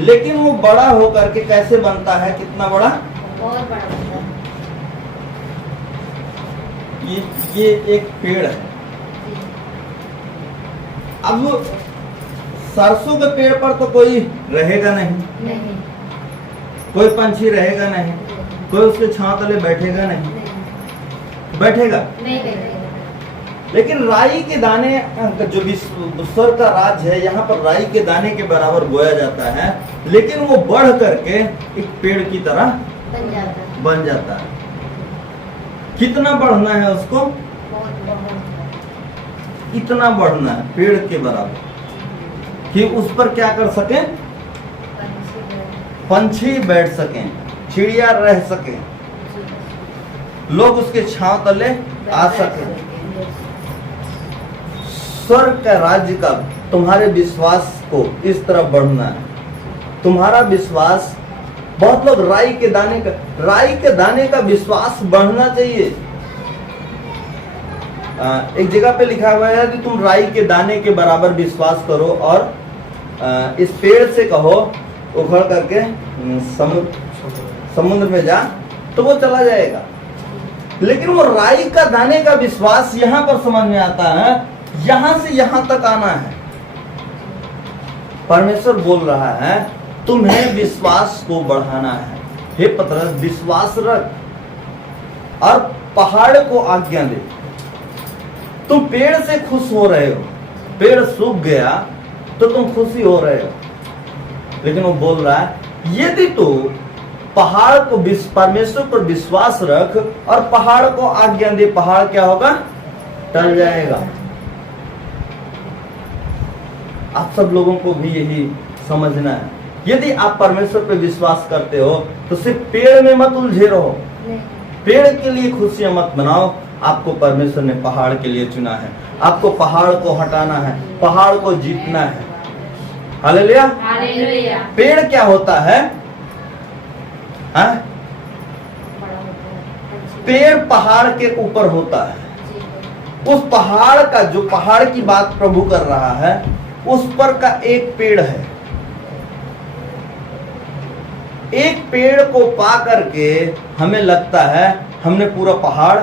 लेकिन वो बड़ा होकर के कैसे बनता है, कितना बड़ा, बहुत बड़ा होता है। ये एक पेड़ है। अब सरसों के पेड़ पर तो कोई रहेगा नहीं, नहीं, कोई पंछी रहेगा नहीं, कोई उसके छांव तले बैठेगा नहीं, बैठेगा। नहीं बैठेगा। लेकिन राई के दाने जो ईश्वर का राज है, यहाँ पर राई के दाने के बराबर बोया जाता है, लेकिन वो बढ़ करके एक पेड़ की तरह बन जाता है। बन जाता है। कितना बढ़ना है उसको, बहुत इतना बढ़ना है पेड़ के बराबर, कि उस पर क्या कर सके, पंछी बैठ सकें, चिड़िया रह सके, लोग उसके छांव तले आ सके। स्वर्ग का राज्य का तुम्हारे विश्वास को इस तरह बढ़ना है। तुम्हारा विश्वास, बहुत लोग राई के दाने का विश्वास बढ़ना चाहिए। एक जगह पे लिखा हुआ है कि तुम राई के दाने के बराबर विश्वास करो और इस पेड़ से कहो उखड़ करके समुद्र में जा, तो वो चला जाएगा। लेकिन वो राई का दाने का विश्वास यहाँ पर समझ में आता है, यहां से यहां तक आना है। परमेश्वर बोल रहा है तुम्हें विश्वास को बढ़ाना है। हे पतरस, विश्वास रख और पहाड़ को आज्ञा दे। तुम पेड़ से खुश हो रहे हो, पेड़ सूख गया तो तुम खुशी हो रहे हो, लेकिन वो बोल रहा है यदि तू पहाड़ को, परमेश्वर पर विश्वास रख और पहाड़ को आज्ञा दे, पहाड़ क्या होगा, टल जाएगा। आप सब लोगों को भी यही समझना है। यदि आप परमेश्वर पर विश्वास करते हो तो सिर्फ पेड़ में मत उलझे रहो, पेड़ के लिए खुशियां मत मनाओ। आपको परमेश्वर ने पहाड़ के लिए चुना है, आपको पहाड़ को हटाना है, पहाड़ को जीतना है। हालेलुया। हालेलुया। पेड़ क्या होता है, हाँ? पेड़ पहाड़ के ऊपर होता है। उस पहाड़ का, जो पहाड़ की बात प्रभु कर रहा है, उस पर का एक पेड़ है। एक पेड़ को पा करके हमें लगता है हमने पूरा पहाड़,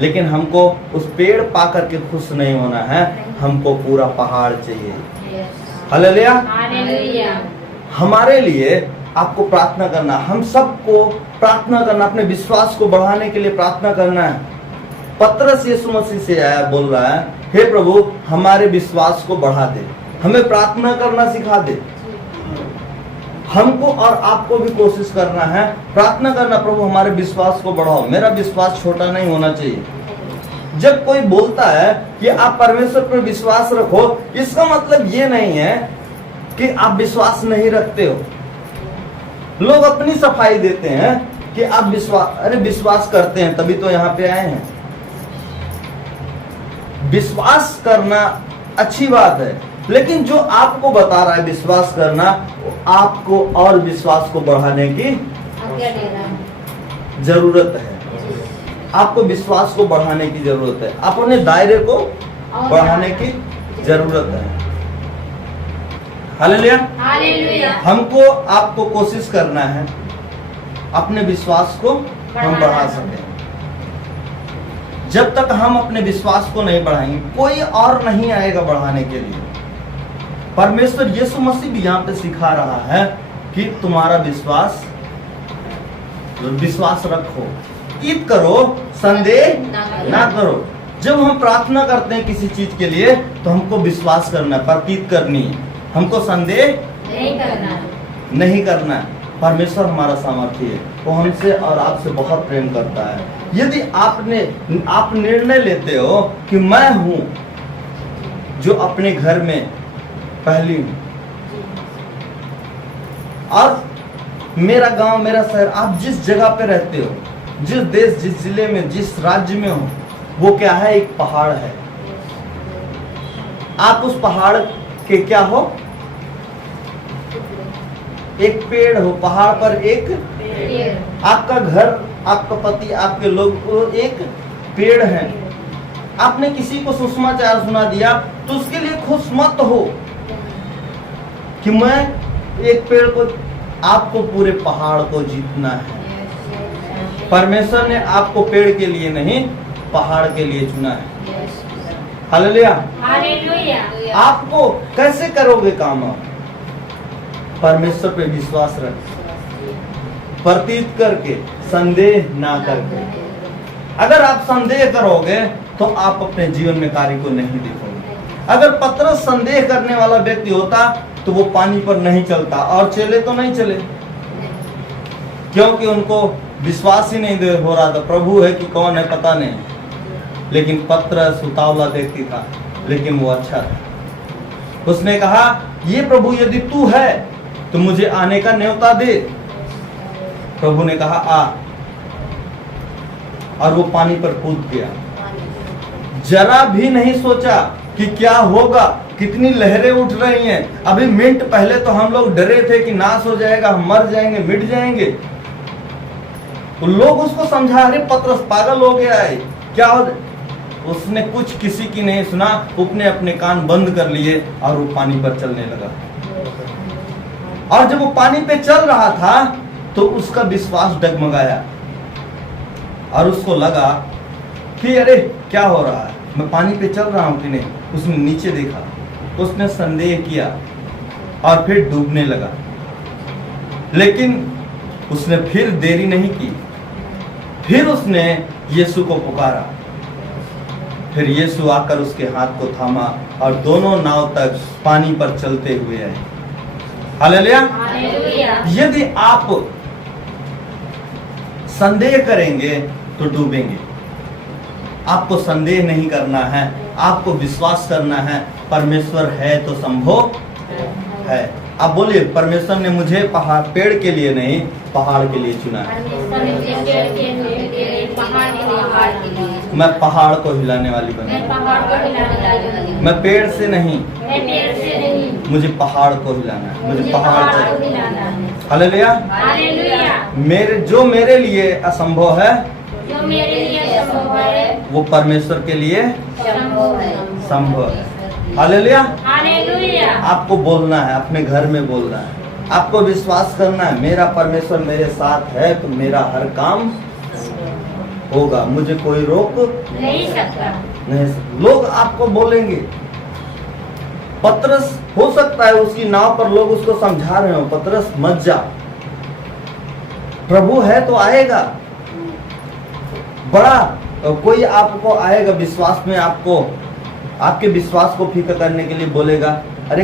लेकिन हमको उस पेड़ पा करके खुश नहीं होना है, हमको पूरा पहाड़ चाहिए। हालेलुया। हालेलुया। हमारे लिए आपको प्रार्थना करना, हम सबको प्रार्थना करना, अपने विश्वास को बढ़ाने के लिए प्रार्थना करना है। पतरस यीशु मसीह से आया, बोल रहा है हे प्रभु हमारे विश्वास को बढ़ा दे, हमें प्रार्थना करना सिखा दे। हमको और आपको भी कोशिश करना है, प्रार्थना करना, प्रभु हमारे विश्वास को बढ़ाओ, मेरा विश्वास छोटा नहीं होना चाहिए। जब कोई बोलता है कि आप परमेश्वर पर विश्वास रखो, इसका मतलब ये नहीं है कि आप विश्वास नहीं रखते हो। लोग अपनी सफाई देते हैं कि आप विश्वास करते हैं तभी तो यहाँ पे आए हैं। विश्वास करना अच्छी बात है, लेकिन जो आपको बता रहा है विश्वास करना, आपको और विश्वास को बढ़ाने की आज्ञा दे रहा है। जरूरत है। आपको विश्वास को बढ़ाने की जरूरत है, अपने दायरे को बढ़ाने की जरूरत है। हालेलुया। हालेलुया। हमको आपको कोशिश करना है अपने विश्वास को हम बढ़ा सकें। जब तक हम अपने विश्वास को नहीं बढ़ाएंगे, कोई और नहीं आएगा बढ़ाने के लिए। परमेश्वर यीशु मसीह भी यहाँ पे सिखा रहा है कि तुम्हारा विश्वास रखो, ईद करो, संदेह ना करो। जब हम प्रार्थना करते हैं किसी चीज के लिए तो हमको विश्वास करना है, प्रतीत करनी है, हमको संदेह नहीं करना है। परमेश्वर हमारा सामर्थ्य है, वो हमसे और आपसे बहुत प्रेम करता है। यदि आप निर्णय लेते हो कि मैं हूं जो अपने घर में पहली हूं, और मेरा गांव, मेरा शहर, आप जिस जगह पे रहते हो, जिस देश, जिस जिले में, जिस राज्य में हो, वो क्या है? एक पहाड़ है। आप उस पहाड़ के क्या हो? एक पेड़ हो। पहाड़ पर एक आपका घर, आपका पति, आपके लोग एक पेड़ है। आपने किसी को सुसमाचार सुना दिया तो उसके लिए खुश मत हो कि मैं एक पेड़ को, आपको पूरे पहाड़ को जीतना है। परमेश्वर ने आपको पेड़ के लिए नहीं, पहाड़ के लिए चुना है। हालेलुया। हालेलुया। आपको कैसे करोगे काम? आप परमेश्वर पे विश्वास रख, प्रतीत करके, संदेह ना करके। अगर आप संदेह करोगे तो आप अपने जीवन में कार्य को नहीं देखोगे। अगर पतरस संदेह करने वाला व्यक्ति होता तो वो पानी पर नहीं चलता, और चले तो नहीं चले, क्योंकि उनको विश्वास ही नहीं हो रहा था। प्रभु है कि कौन है पता नहीं, लेकिन पतरस उतावला व्यक्ति था, लेकिन वो अच्छा था। उसने कहा, ये प्रभु यदि तू है तो मुझे आने का न्योता दे। प्रभु ने कहा आ, और वो पानी पर कूद गया। जरा भी नहीं सोचा कि क्या होगा, कितनी लहरें उठ रही हैं। अभी मिनट पहले तो हम लोग डरे थे कि नाश हो जाएगा, हम मर जाएंगे, मिट जाएंगे। तो लोग उसको समझा, अरे पतरस पागल हो गया है क्या? उसने कुछ किसी की नहीं सुना, उसने अपने कान बंद कर लिए और वो पानी पर चलने लगा। और जब वो पानी पे चल रहा था तो उसका विश्वास डगमगाया और उसको लगा कि अरे क्या हो रहा है, मैं पानी पे चल रहा हूं कि नहीं। उसने नीचे देखा, उसने संदेह किया और फिर डूबने लगा। लेकिन उसने फिर देरी नहीं की, फिर उसने यीशु को पुकारा। फिर यीशु आकर उसके हाथ को थामा और दोनों नाव तक पानी पर चलते हुए आए। हालेलुया। हालेलुया। यदि आप संदेह करेंगे तो डूबेंगे। आपको संदेह नहीं करना है, आपको विश्वास करना है। परमेश्वर है तो संभव है। आप बोलिए, परमेश्वर ने मुझे पेड़ के लिए नहीं, पहाड़ के लिए चुना है। मैं पहाड़ को हिलाने वाली बनी, मैं पेड़ से नहीं, मुझे पहाड़ को हिलाना है, मुझे पहाड़ को। हालेलुया। जो मेरे लिए असंभव है, जो मेरे लिए संभव है, वो परमेश्वर के लिए संभव है। हालेलुया। हालेलुया। आपको बोलना है, अपने घर में बोलना है, आपको विश्वास करना है, मेरा परमेश्वर मेरे साथ है तो मेरा हर काम होगा, मुझे कोई रोक नहीं सकता। नहीं। लोग आपको बोलेंगे, पतरस हो सकता है उसकी नाव पर लोग उसको समझा रहे हो, पतरस मत जा, प्रभु है तो आएगा। बड़ा कोई आपको आएगा विश्वास में, आपको आपके विश्वास को फीका करने के लिए बोलेगा, अरे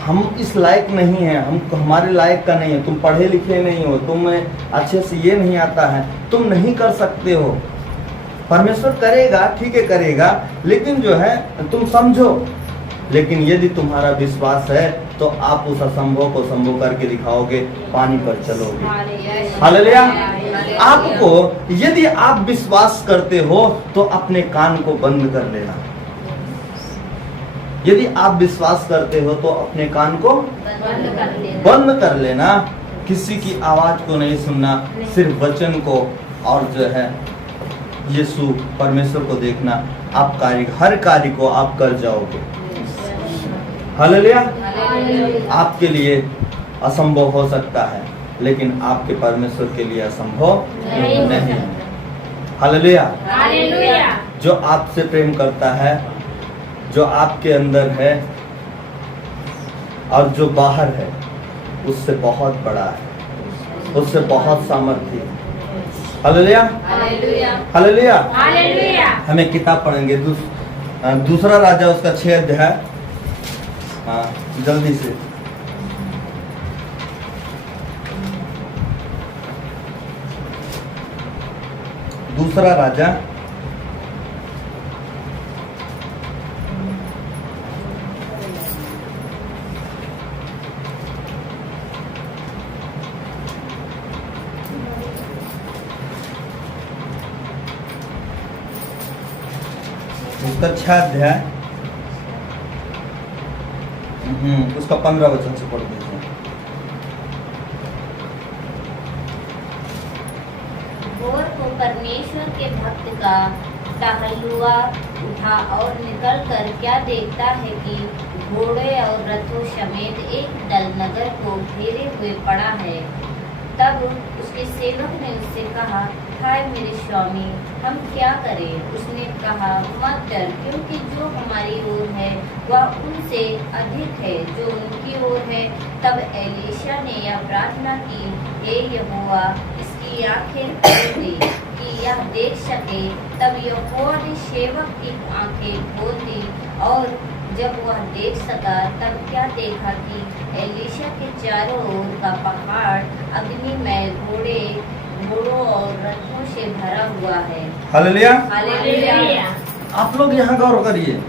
हम इस लायक नहीं है, हम हमारे लायक का नहीं है, तुम पढ़े लिखे नहीं हो, तुम्हें अच्छे से ये नहीं आता है, तुम नहीं कर सकते हो। परमेश्वर करेगा, ठीक है करेगा, लेकिन जो है तुम समझो। लेकिन यदि तुम्हारा विश्वास है तो आप उस असंभव को संभव करके दिखाओगे, पानी पर चलोगे। हालेलुया। आपको यदि आप विश्वास करते हो तो अपने कान को बंद कर लेना। यदि आप विश्वास करते हो तो अपने कान को बंद कर लेना, किसी की आवाज को नहीं सुनना, सिर्फ वचन को और जो है यीशु परमेश्वर को देखना। आप हर कार्य को आप कर जाओगे। हालेलुया। आपके लिए असंभव हो सकता है, लेकिन आपके परमेश्वर के लिए असंभव नहीं है। हालेलुया। जो आपसे प्रेम करता है, जो आपके अंदर है और जो बाहर है, उससे बहुत बड़ा है, उससे बहुत सामर्थ्य है। हालेलुया। हालेलुया। हमें किताब पढ़ेंगे दूसरा राजा उसका 6 अध्याय। हाँ, जल्दी से। दूसरा राजा उसका 6 अध्याय उसका 15 वचन से पढ़ दीजिए। भोर को परमेश्वर के भक्त का टहलुआ उठा और निकलकर क्या देखता है कि घोड़े और रथों समेत एक दल नगर को घेरे हुए पड़ा है। तब उसके सेवक ने उससे कहा, हाय मेरे स्वामी, हम क्या करें? उसने कहा, मत डर, क्योंकि जो हमारी ओर है वह उनसे अधिक है जो उनकी ओर है। तब एलीशा ने यह प्रार्थना की, हे यहोवा, इसकी आंखें खोल दे कि यह देख सके। तब यहोवा ने सेवक की आंखें खोल दी, और जब वह देख सका तब क्या देखा कि एलीशा के चारों ओर का पहाड़ अग्निमय घोड़ों और रथों से भरा हुआ है। हालेलुया। हालेलुया। आप लोग यहाँ गौर करिए,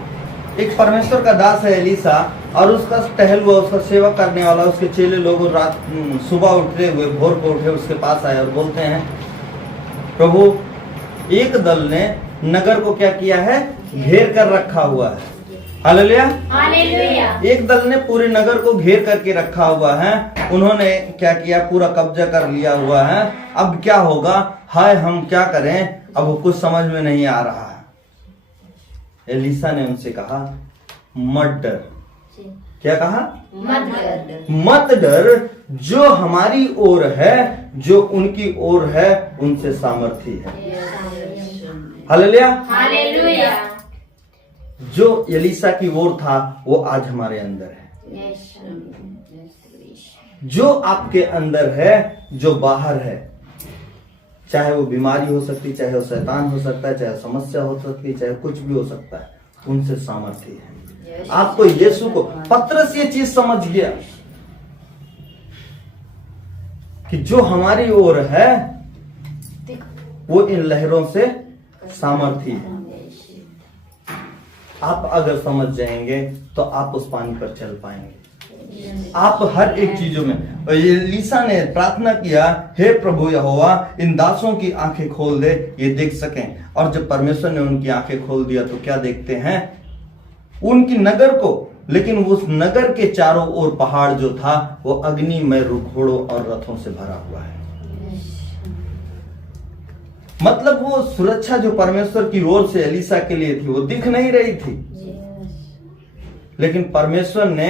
एक परमेश्वर का दास है एलीशा, और उसका टहल हुआ, उसका सेवा करने वाला, उसके चेले लोग रात सुबह उठते हुए, भोर को उठे, उसके पास आए और बोलते हैं, प्रभु, एक दल ने नगर को क्या किया है? घेर कर रखा हुआ है। हालेलुया। हालेलुया। एक दल ने पूरे नगर को घेर करके रखा हुआ है। उन्होंने क्या किया? पूरा कब्जा कर लिया हुआ है। अब क्या होगा? हाय, हम क्या करें? अब कुछ समझ में नहीं आ रहा है। एलीशा ने उनसे कहा, मत डर। क्या कहा? मत डर, जो हमारी ओर है, जो उनकी ओर है, उनसे सामर्थ्य है। हालेलुया। हालेलुया। जो एलीशा की ओर था वो आज हमारे अंदर है। जो आपके अंदर है, जो बाहर है, चाहे वो बीमारी हो सकती, चाहे वो शैतान हो सकता है, चाहे समस्या हो सकती है, चाहे कुछ भी हो सकता है, उनसे सामर्थ्य है। आपको यीशु को, पतरस ये चीज समझ गया कि जो हमारी ओर है वो इन लहरों से सामर्थ्य है। आप अगर समझ जाएंगे तो आप उस पानी पर चल पाएंगे। आप हर एक चीजों में। एलीशा ने प्रार्थना किया, हे प्रभु यहोवा, इन दासों की आंखें खोल दे, ये देख सकें। और जब परमेश्वर ने उनकी आंखें खोल दिया तो क्या देखते हैं? उनकी नगर को, लेकिन उस नगर के चारों ओर पहाड़ जो था वो अग्निमय घोड़ों और रथों से भरा हुआ है। मतलब वो सुरक्षा जो परमेश्वर की ओर से एलीशा के लिए थी वो दिख नहीं रही थी, लेकिन परमेश्वर ने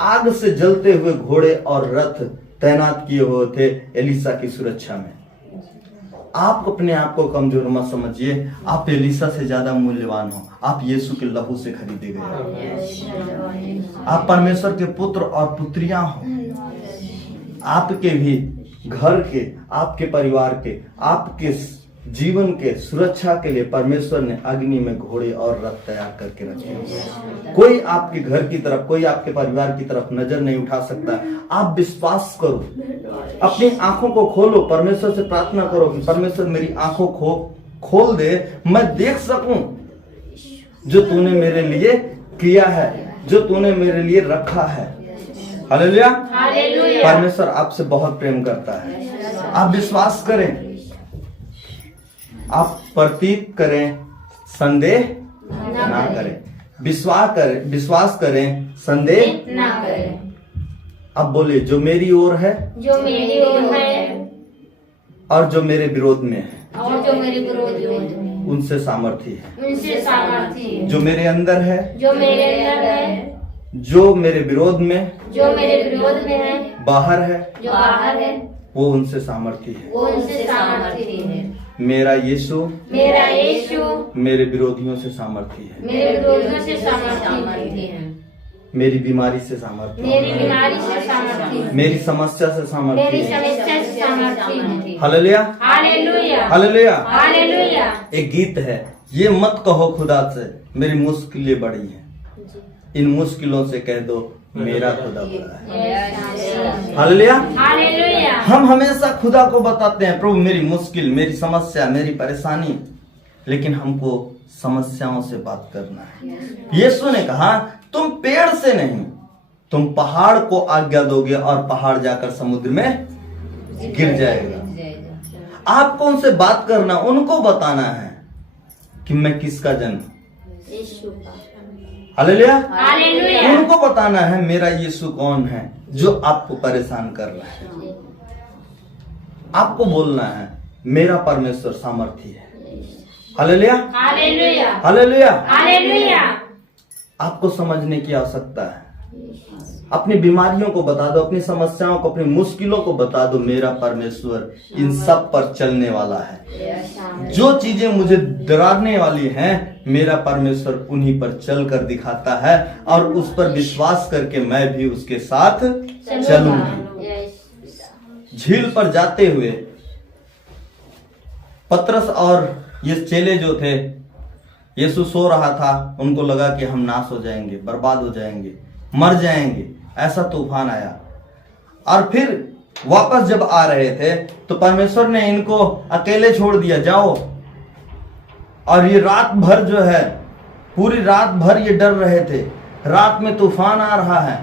आग से जलते हुए घोड़े और रथ तैनात किए हुए थे एलीशा की सुरक्षा में। आप अपने आप को कमजोर मत समझिए, आप एलीशा से ज्यादा मूल्यवान हो। आप यीशु के लहू से खरीदे गए। आप परमेश्वर के पुत्र और पुत्रियां हो। आपके भी घर के, आपके परिवार के, आपके जीवन के सुरक्षा के लिए परमेश्वर ने अग्नि में घोड़े और रथ तैयार करके रखे हैं। कोई आपके घर की तरफ, कोई आपके परिवार की तरफ नजर नहीं उठा सकता। आप विश्वास करो, अपनी आंखों को खोलो, परमेश्वर से प्रार्थना करो कि परमेश्वर मेरी आंखों को खोल दे, मैं देख सकूं जो तूने मेरे लिए किया है, जो तूने मेरे लिए रखा है। हालेलुया। हालेलुया। परमेश्वर आपसे बहुत प्रेम करता है। आप विश्वास करें, आप प्रतीत करें, संदेह ना करें। विश्वास करें, संदेह ना करें। अब बोले, जो मेरी ओर है जो मेरी ओर है और जो मेरे विरोध में है, और जो मेरे विरोध में, उनसे सामर्थ्य है। उनसे सामर्थ्य है। जो मेरे अंदर है, जो मेरे अंदर है, जो मेरे विरोध में, जो मेरे विरोध में है, बाहर है, जो बाहर है, वो उनसे सामर्थ्य है। वो उनसे सामर्थ्य है। मेरा यीशु मेरा यीशु मेरे विरोधियों से सामर्थ्य है। मेरे विरोधियों से सामर्थ्य है। मेरी बीमारी से सामर्थ्य मेरी है। बीमारी से सामर्थ्य है। मेरी समस्या से सामर्थ्य मेरी है। समस्या से सामर्थ्य है। हालेलुया। हालेलुया। हालेलुया। हालेलुया। एक गीत है, ये मत कहो खुदा से मेरी मुश्किलें बड़ी हैं, इन मुश्किलों से कह दो मेरा खुदा बड़ा है। हालेलुया। हालेलुया। हम हमेशा खुदा को बताते हैं, प्रभु मेरी मुश्किल, मेरी समस्या, मेरी परेशानी, लेकिन हमको समस्याओं से बात करना है। यीशु ने कहा तुम पेड़ से नहीं, तुम पहाड़ को आज्ञा दोगे और पहाड़ जाकर समुद्र में गिर जाएगा। आपको उनसे बात करना, उनको बताना है कि मैं किसका जन हूं। यीशु का। हालेलुया। हालेलुया। उनको बताना है मेरा यीशु कौन है जो आपको परेशान कर रहा है। आपको बोलना है मेरा परमेश्वर सामर्थी है। हालेलुया। हालेलुया। हालेलुया। हालेलुया। आपको समझने की आवश्यकता है। अपनी बीमारियों को बता दो, अपनी समस्याओं को, अपनी मुश्किलों को बता दो, मेरा परमेश्वर इन सब पर चलने वाला है। जो चीजें मुझे डराने वाली हैं, मेरा परमेश्वर उन्हीं पर चल कर दिखाता है और उस पर विश्वास करके मैं भी उसके साथ चलूंगी। झील पर जाते हुए पतरस और ये चेले जो थे, यीशु सो रहा था, उनको लगा कि हम नाश हो जाएंगे, बर्बाद हो जाएंगे, मर जाएंगे। ऐसा तूफान आया और फिर वापस जब आ रहे थे तो परमेश्वर ने इनको अकेले छोड़ दिया, जाओ। और ये रात भर जो है, पूरी रात भर ये डर रहे थे, रात में तूफान आ रहा है।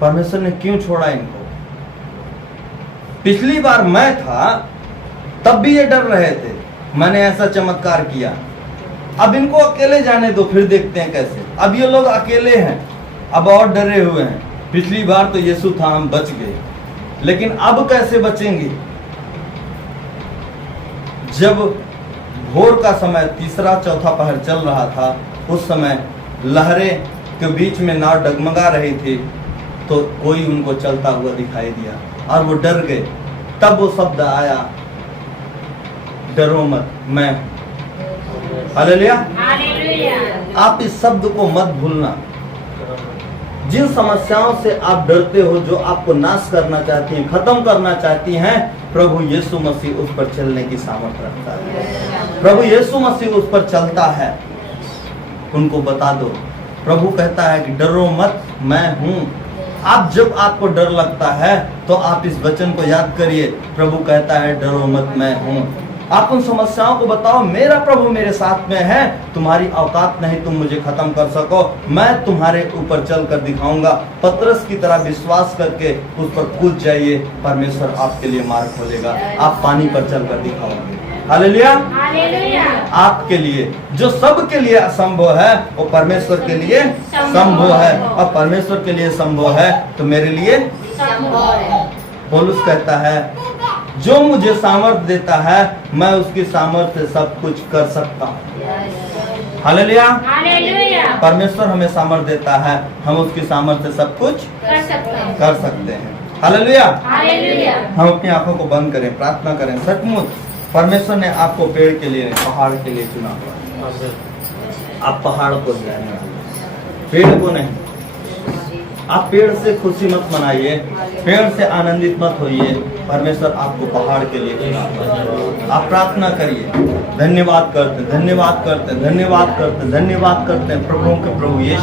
परमेश्वर ने क्यों छोड़ा इनको? पिछली बार मैं था तब भी ये डर रहे थे, मैंने ऐसा चमत्कार किया। अब इनको अकेले जाने दो, फिर देखते हैं कैसे। अब ये लोग अकेले हैं, अब और डरे हुए हैं। पिछली बार तो यीशु था, हम बच गए, लेकिन अब कैसे बचेंगे? जब भोर का समय, तीसरा चौथा पहर चल रहा था, उस समय लहरें के बीच में नाव डगमगा रही थी, तो कोई उनको चलता हुआ दिखाई दिया और वो डर गए। तब वो शब्द आया, डरो मत, मैं हूं। हालेलुया। हालेलुया। आप इस शब्द को मत भूलना। जिन समस्याओं से आप डरते हो, जो आपको नाश करना चाहती हैं, खत्म करना चाहती हैं, प्रभु यीशु मसीह उस पर चलने की सामर्थ्य रखता है। प्रभु यीशु मसीह उस पर चलता है। उनको बता दो, प्रभु कहता है कि डरो मत, मैं हूं। आप जब आपको डर लगता है तो आप इस वचन को याद करिए, प्रभु कहता है डरो मत, मैं हूं। आप उन समस्याओं को बताओ, मेरा प्रभु मेरे साथ में है, तुम्हारी औकात नहीं तुम मुझे खत्म कर सको, मैं तुम्हारे ऊपर चल कर दिखाऊंगा। पतरस की तरह विश्वास करके उस पर कूद जाइए, परमेश्वर आपके लिए मार्ग खोलेगा, आप पानी पर चल कर दिखाओगे। हालेलुया। हालेलुया। आपके लिए जो सबके लिए असंभव है, वो परमेश्वर के लिए संभव है, और परमेश्वर के लिए संभव है तो मेरे लिए संभव है। पौलुस कहता है, जो मुझे सामर्थ्य देता है, मैं उसकी सामर्थ्य से सब कुछ कर सकता हूँ। हालेलुया। हालेलुया। परमेश्वर हमें सामर्थ्य देता है, हम उसकी सामर्थ्य से सब कुछ कर सकते हैं। हालेलुया। हालेलुया। हम अपनी आंखों को बंद करें, प्रार्थना करें। सचमुच परमेश्वर ने आपको पेड़ के लिए, पहाड़ के लिए चुना हुआ। आप पहाड़ को जाने वाले, पेड़ को नहीं। आप पेड़ से खुशी मत मनाइए, पेड़ से आनंदित मत होइए। परमेश्वर आपको पहाड़ के लिए चुना। आप प्रार्थना करिए, धन्यवाद करते, धन्यवाद करते, धन्यवाद करते, धन्यवाद करते हैं प्रभु के प्रभु यीशु